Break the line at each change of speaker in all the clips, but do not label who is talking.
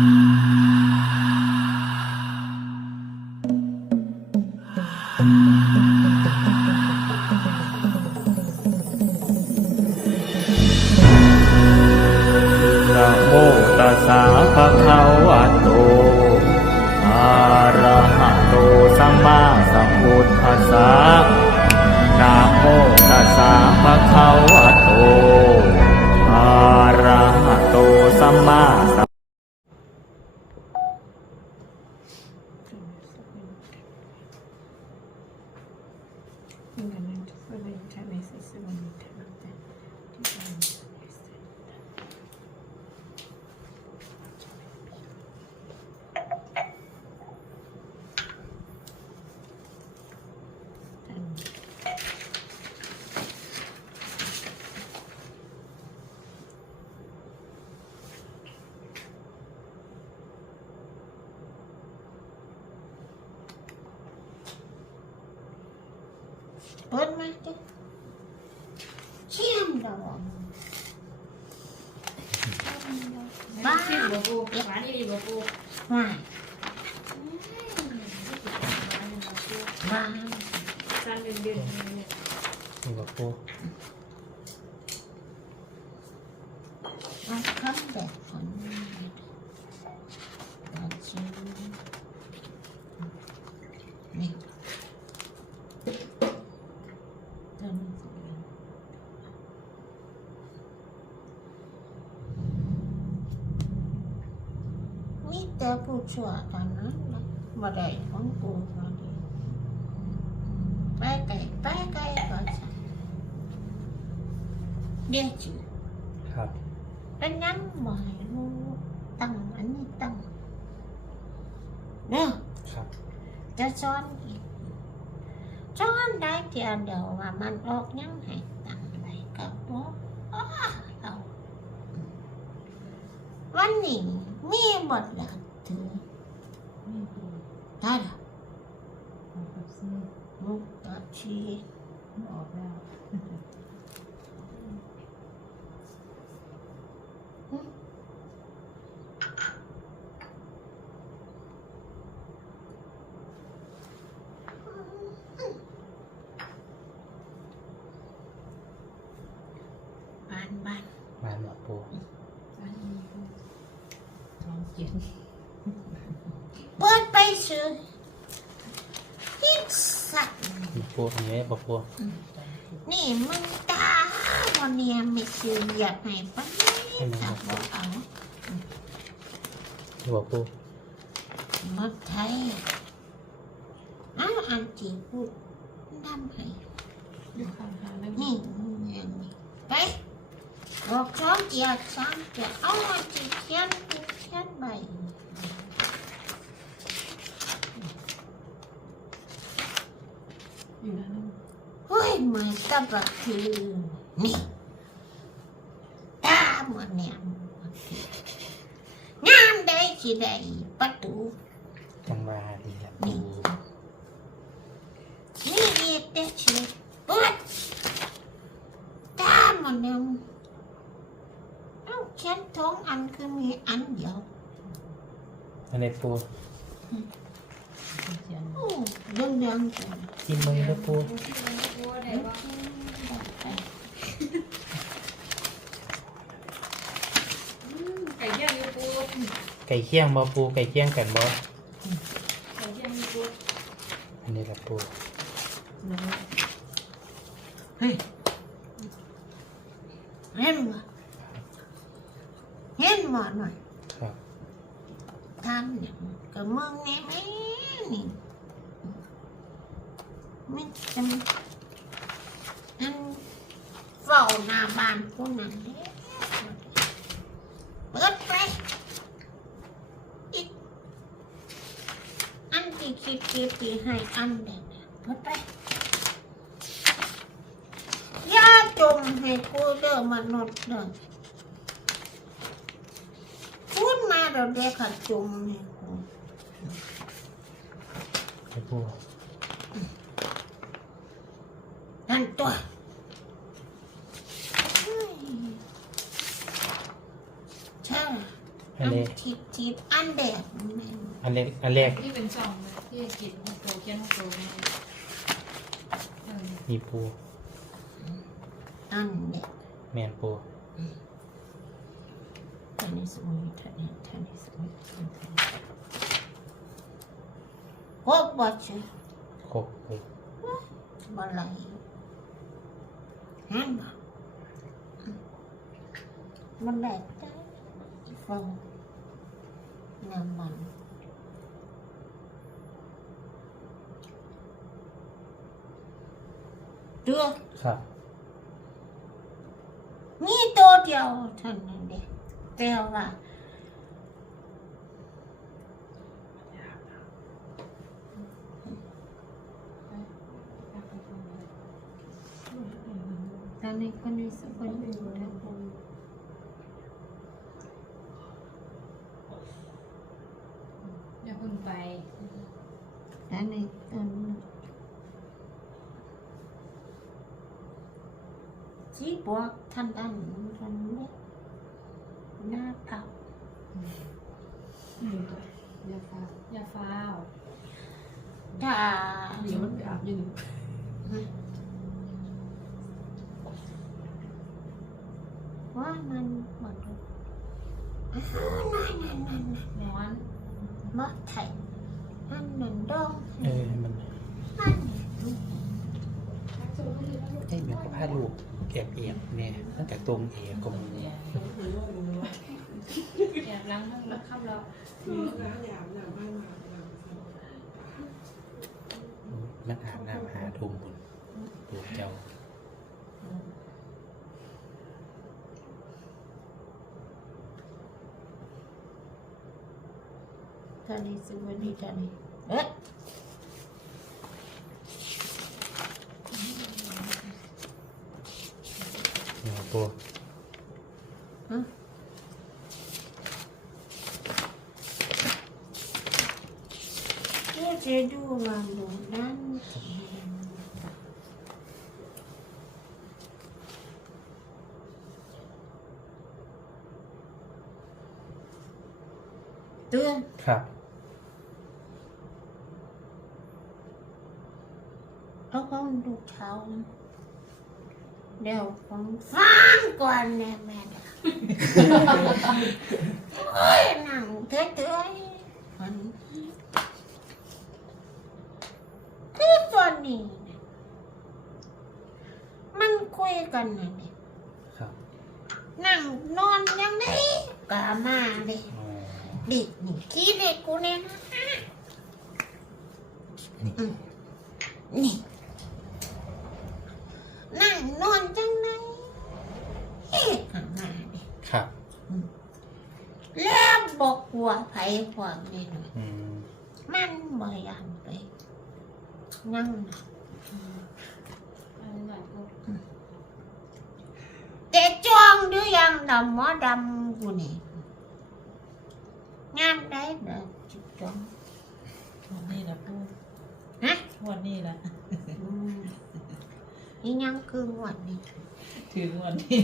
น
เปิดมาดิเชี่ยมดอก
บ้าที่บ่ปูหวานนี่บ่ปู
ว่าว่า
สั้นเดือนเดือน
นี่บ่ปู
เอาคำแบบฝนตัดชิ้นนี่ต้นฝนมีแต่ผู้ชั่วเท่านั้นนะบ่ได้ของกูพอดีไปไกลไปไกลก็ใช่ เดี๋ยวจือ
ครับ
เป็นยังบ่ให้รู้ตั้งอันนี้ตั้งเด้อ
ครับ
จะสอนอีกสอนได้เดียวเดียวว่ามันออกยังให้ตั้งไว้กับบ่อ้าเอาวันนี้มีหมดแล้วถือได้ละมุกตัดชี
ออกแล้วา
นบาน
มาหมอปู
อันนี้สองเจ็ด
เปิดไปซื้อฮิตสัตว์
มีปูอันนี้บ่ปู
นี่มึงตาวันเนี้ยไม่ซื้ออยากให้ไปถ้าบอกเอา
นี่บ่ปู
มักไทยอ้าวอันจีพูดนำให้
อยู่ข้างทางแล้ว
นี่อย่างนี้ไป บอกช้อนเจียดสามเจียดเอาอันจีเขียนกูเขียนใบ
อยู่นั่น
เฮ้ยไม่ตะบักคือนี่ตามันเนี่ยงามได้สิได้ประตู
จังว่าดีละปู
นี่นี่เรียกแต่ชื่อเปิดตามันเนี่ยเอ้าเขียนท้องอันคือมีอันเดียว
อันนี้ปู
ยน
โอ้เรื่องเรื่องจัง
กินมือแล้วปู
ได้บ่ไก่ยงอยู่ปู
ไก่เคี่ยงบ่ปูไก่เคี่ยงกันบ่
ไก่ย่างอยู่ปู
อันนี้ละปู
เฮ้ยเห็นบ่เห็นบ่หน่อย
ครับ
ท่านเนี่ยก็มึงนี่แม่นี่ไม่จำอันเฝ้าหน้าบ้านพวกนั้นเด้เปิดไปอีกอันที่คิดคิดที่ให้อันเด็ดเปิดไปอย่าจมให้กูเด้อมนุษย์เด้อ พูดมาเดี๋ยวเด็กขัดจุมให้กู
ไอ้ปู
นั่นตัวเฮ้ยใช่
อันนี้
ทิดทิดอันแดก
อันแรกอันแรก
นี่เป็นช่องเลยที่กินหกโตเขียนหกโตเนี่ยเออ
มีปู
อันแดก
แมนปู
ท่านี้สมุยท่านี้ท่านี้สมุยท่านี้ โอ้บ่เชื่อ
ครบปู
บ่ไหลฮันบ่มันแดกได้ฟังน้ำมันเดือ
ครับ
มีตัวเดียวเท่านั้นเด็กแต่ว่า ตอนคนนี้สักคนอยู่ทั้งคน
อย่าเพิ่งไป
ตอนนี้ตอนนี้จีบวกท่านดันท่านเล็กหน้าเก่า
อย่าฟ้าอย่าฟ้า
ถ้า
เดี๋ยวมันอาบยู่
ว่ามันหมดเลยนั่นนั่นนั่นนั่น
นอน
มดไทยอันหนึ่งดอง
เออมัน
นั่น
ใช่เหมือนกับผ้าลูก แอบเอียงเนี่ยตั้งแต่ตรงเอียงกลม
แอบล้างทั้งรักขับเรา
มันอาบน้ำหาทุ่มบุญดูเจ้า
ท่านี้สุวรรณีท่านี้เอ๊ะ
เนี่ยปู
นี่จะดูมันดูนั่นเตือน
ครับ
แล้วก็ดูเช้านะเดี๋ยวผมฟังก่อนแน่แม่นะเฮ้ยหนังเตื้อยๆมันคือตัวนี้นะมันคุยกันนะเนี่ย
ครับ
นั่งนอนยังไงกามาเลย
อ๋อ
เด็กนี่ ขี้เด็กกูเนี่ยนะ
นี่
อืมนี่นั่งนอนจังไหนเอ๊ะข้างหน้านี่
ครับ
แล้วบอกกลัวไผความนี่หน่อย
อืม
มันบ่ยานไปนั่งนะ
อันนี้หน่อยกู
แต่จ้องดูยังดำหมอดำกูนี่ งามได้เด้อจุดจ้อง
วันนี้แหละพูด
ฮะ
วันนี้แหละ
อืมนี่ยังคือหวดนี่
ถึงวันนี้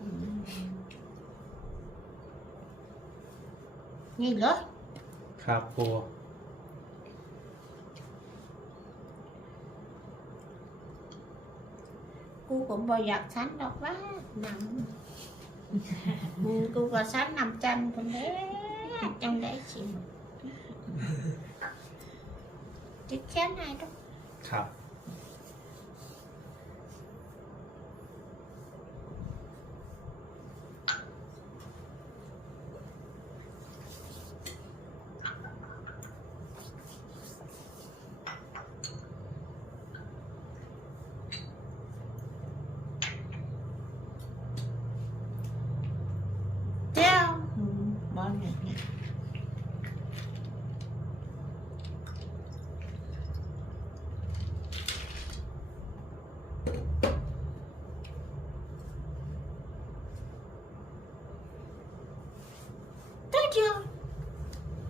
อืมนี่เหรอ
ครับปู
กู cũng bao giờ sánh đâu quá nằm ừ, cô có sánh nằm tranh trong đấy trong đấy chị chứ chén này đâu
ครับ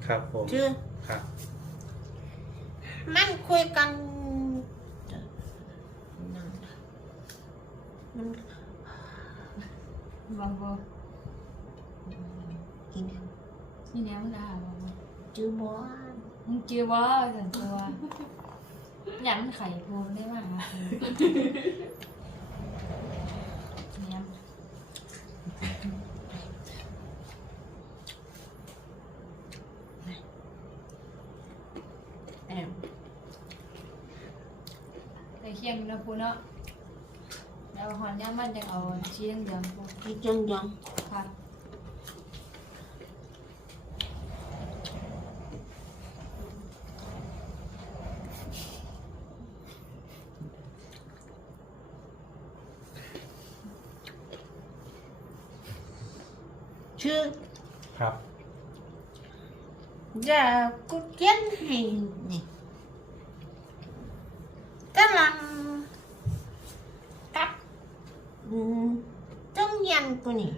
ครับผม
Chưa?
ครับ
มันคุยกันนั่นน่ะมัน
บางบ่
กิน
นี่แนวมันด่าบางบ่
จื้อบ่
มึงจือบ่สันตัวอยากมันไข่พูได้มากนะเนี่ย
แอม
ใส่เคียงอยู่นะพูเนาะ แล้วหอนย่ามันจะเอาชี้เหลืองๆพู
พี่จังยัง
ค่ะ
ชื่อ
ครับ
จะกูเขียนให้นี่กำลังกับอืมต้องยันกูนี่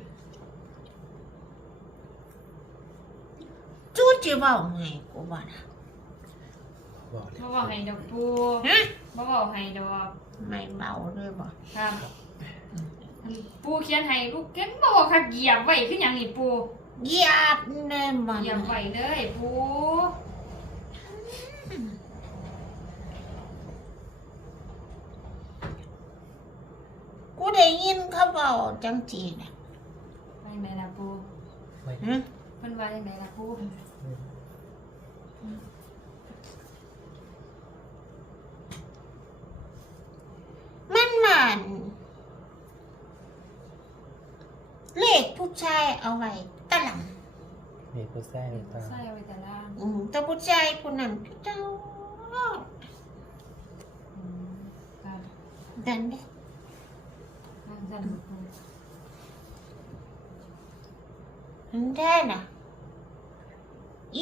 จู้จะบอกไงกูบอกนะ
บอกเลย
บ่บอกให้ดอกปู
ฮะ
บ่บอกให้ดอก
ไม่เบาเลยบอก
ครับ ปูเขียนให้ลูกเขียนบ่บอกค่ะเหยียบไว้คือหยังนี่ปู
เหยียบเลยมัน
เหยียบไว้เลยปู
กูได้ยินเขาบอกจังจีนะ
ไปไหนล่ะปู
ไม่
ฮะ
เพิ่นว่าจังไดล่ะปู
มันมันเลขผู้ชาย เอาไว้ตะหลัง
มีผู้แซ่ในตา
ใส่เอาไว้แต่ล่าง
อืมแต่ผู้ชายคนนั้นพี่เจ้า
อืมครับ
ดันเด้
ทางสั่นบ่ปู
มันได้น่ะ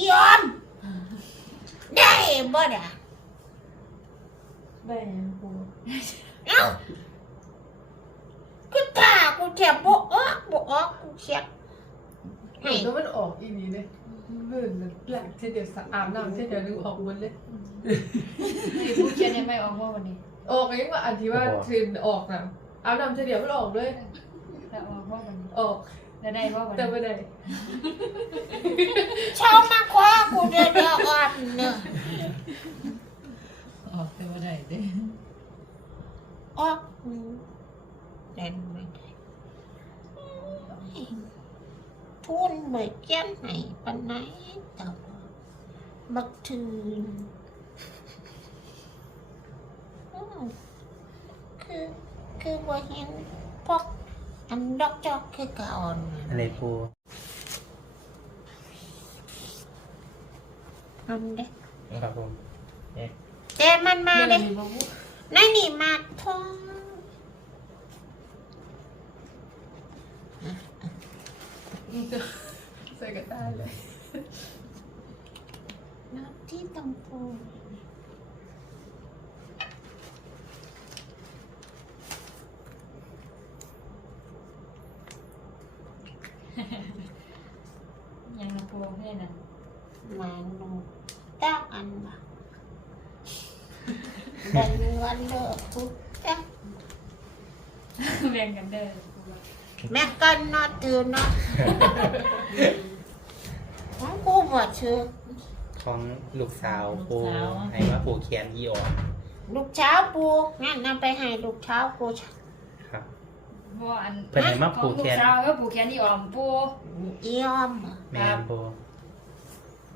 ยอมได้บ่ด่ะ
ได้ยังปู
เอ้ากูตากูเจ็บบ่ออกบ่ออกกูเช็ด
เห็นว่ามันออกอีนี้เลยเบื่อเลยหลังเช่นเดียวสะอาบน้ำเช่นเดียวนึกออกหมดเลย
นี่ปูเขียนยังไม่ออกว่าวันนี้
ออกยังว่าอันที่ว่าทรินออกนะอาบน้ำเช่นเดียวมันออกเลย
แล้วออกว่าวันนี้
ออก
แล้วได้ว่าวัน
แต่
นี้
ไม่ได้
ชาวมาคว้ากูเด้อเด้ออ่อนเด้อ
ออกแต่ว่าได้เด้
ออกอืมเด่นไม่ได้ พูนเบิกแก้มให้ปานไหนแต่ว่าบักทืนอ้าวคือคือว่าเห็นพวกอันดอกจอกคือก่อน
อะไรปู
อันเด้
ครับผมเอ๊ะ
แต่มันมา
เดี๋ยว
เด้
นี้บ่ปู
ในนี่มาทอง
ใส่กันได้เลย
นับที่ตำปู
ยังนะ
แบ่งเงินเลิกปุ๊บจ้ะ
แบ่งกันเด้อปูว่า
แม่กันนอตื่นเนาะของกูบ่ชื่อ
ของลูกสาวปูให้ว่าปูเขียนยี่ออก
ลูกเช้าปูงั้นนำไปให้ลูกเช้าปู
ครับ
บ่อัน
เพิ่นให้มา
ขอ
ปู
งลู
เขี
ก
ยน
สาวก็ปูเขียนนี่ออมปู
อีออมเหรอ
แม่นปู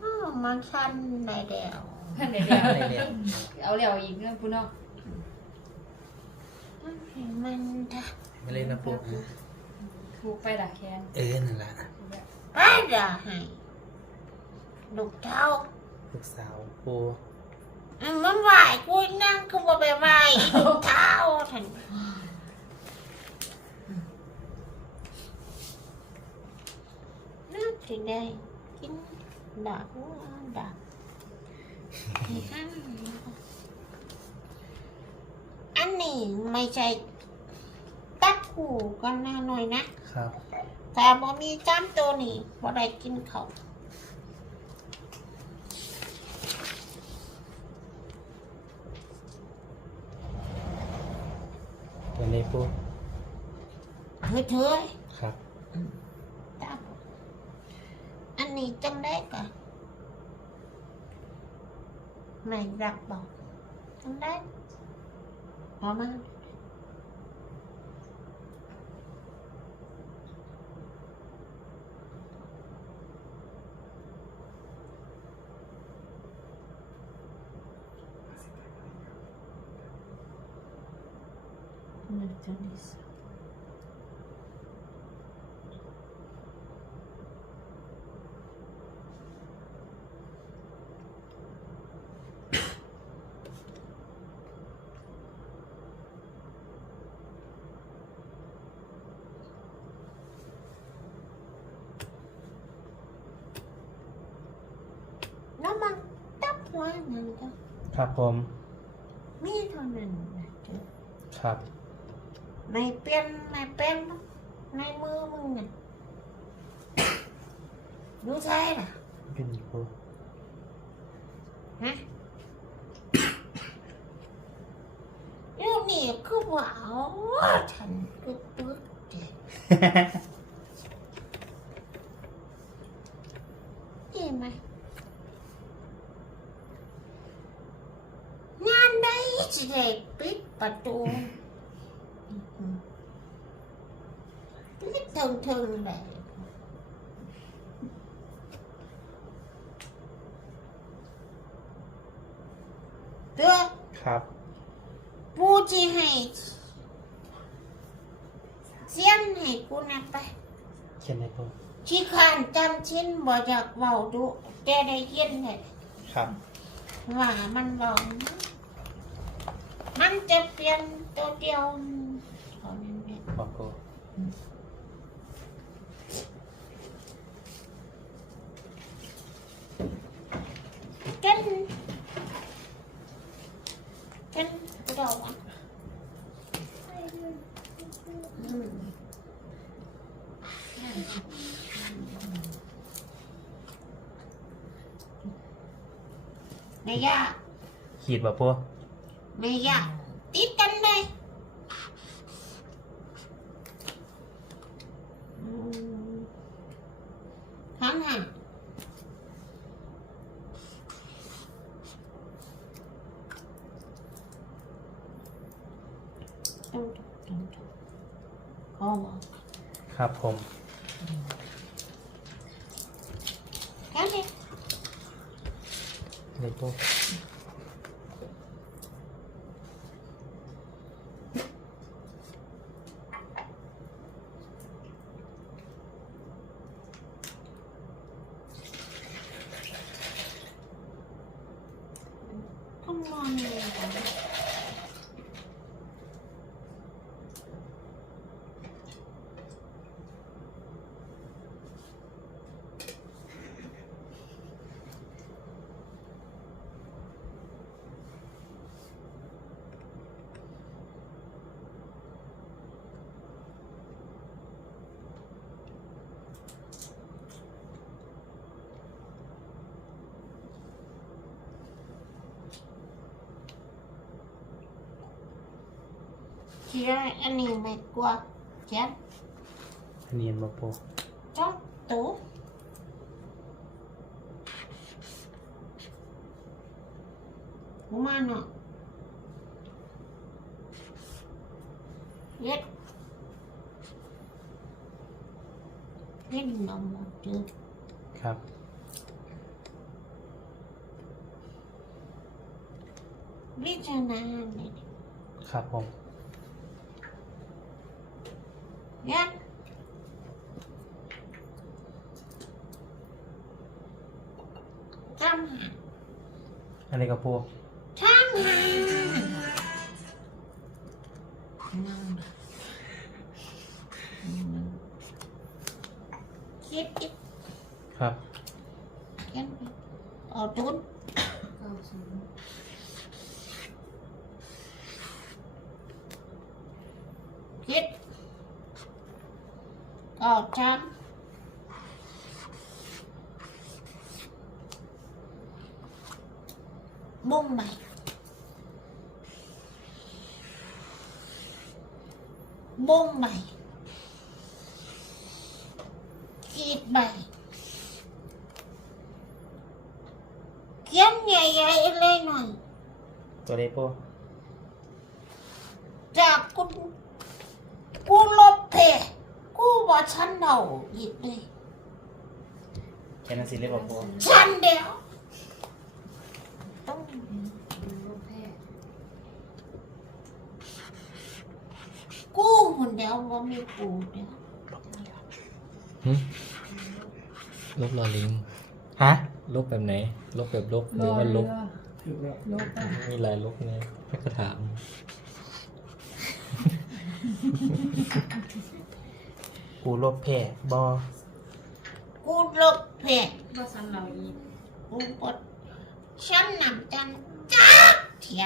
อ้าวมันสั้นได้แล้ว
เพิ่นได้แล้ว
อะไรเนี่ย
เอาแล้วอีกเนาะปูเนาะ
ให้มันทะ
ไม่เล่นนะปู
ถูกไปล่ะแคน
เออนั่นแหละ
ไปเดี๋ยวให้ลูกเช้า
ลูกสาวปู
อืมมันไหวกูนั่งคือบ่ไปไหวอีลูกเช้าท่านน่าสิได้กินดอกว่าดอกให้ห้ามอันนี้ไม่ใช่ ตัดหูกันนะหน่อยนะครับแต่บ่มีจ้ำตัวนี้บ่ได้กินเขาว
ตัวนี้ปู
เฮ้ยเธอ
ครับ
ตับอันนี้จังได้กะไม่รักบอกจังได้พอมา Naturaleza. Nó mang tóc hoa này cho
ครับผม
มีเท่านั้นนะจ๊ะ
ครับ
ไม่เป็นไม่เป็นในมือมึงน่ะดูใช่ล่ะ
อยู่นี่ปู
ฮะอยู่นี่คือว่าเอาฉันคือปึ๊กเด็กเห็นไหมงานได้จะได้ปิดประตูปิดถึงๆเลยเด้อ
ครับ
ปูจีให้ เสียนให้กูนะไป
เขียนในปู
ขี้ขานจำชิ้นบ่อยากเบาดุแต่ได้ยินเลย
ครับ
ว่ามันเบามันจะเปลี่ยนตัวเดียวเท่านั้นเอง
บอกปู
กันกันเราอะอืมไม่ยาก
ขีดบอกปู
ไม่ยากติดกันเลยอืมหันหันต้องต้องต้องขอบอก
ครับผม
แค่นี้
ในปู
ต้องนอนเลยเหรอ เชียร์อันนี้ไม่กลัวเจ็บ
อันนี้เห็นบอกปู
จ้องตูหัวมันอะเย็ดเย็ดนมหมดจืด
ครับ
วิจารณาเนี่ย
ครับผม
ยัดทำหา
อันนี้กับปู
ทำหานั่งคิดอีก
ครับ
คิดอีกเอาจุด
เก้าศูนย์
คิดเอาจำมุ่งใหม่มุ่งใหม่ ขีดใบ เขียนใหญ่ๆเลยหน่อย
ตัวเล็กปู
จากกูกูลบเพกูว่าฉันเดาอีกเลย
แค่นั้นสิเล็กกว่าปู
ฉันเดียวต้อง
รูปแพทย์
กูคนเดียวว่ามีกูเดียว
ลบลอลิง
ฮะ
ลบแบบไหน ลบแบบลบหรือว่าลบ
ลบอะ
มีหลายลบไงไม่ก็ถาม
กูลบแพ้บอ
กูลบเพ
ก็ซ้ำเราอีก
กูกดฉันนำจันจักเทีย